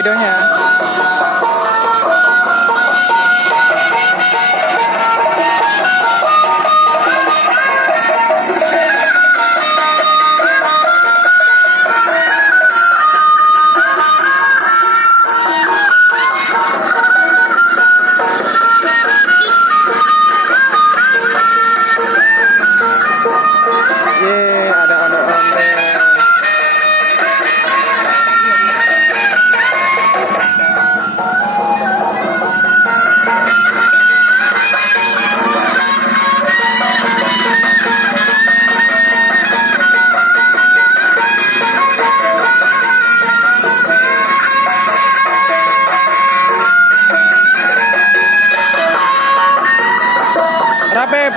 videonya. Ada ondel-ondel. Rapep.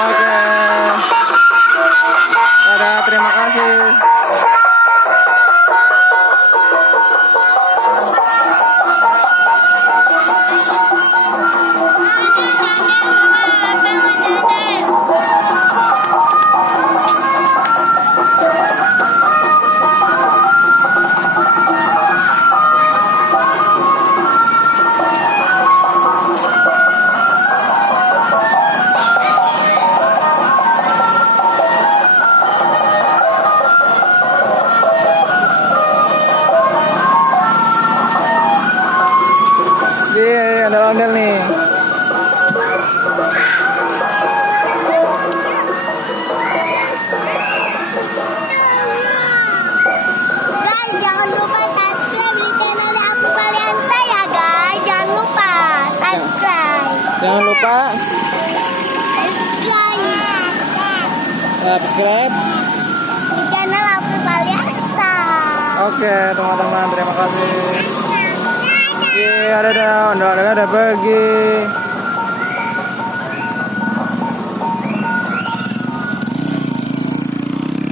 Oke. Dadah, terima kasih. Ada ondel nih. Guys, jangan lupa subscribe di channel Aku Valianta ya guys. Jangan lupa subscribe. Jangan lupa Subscribe subscribe. di channel Aku Valianta. Oke, teman-teman, terima kasih. Ada ondel-ondel udah pergi.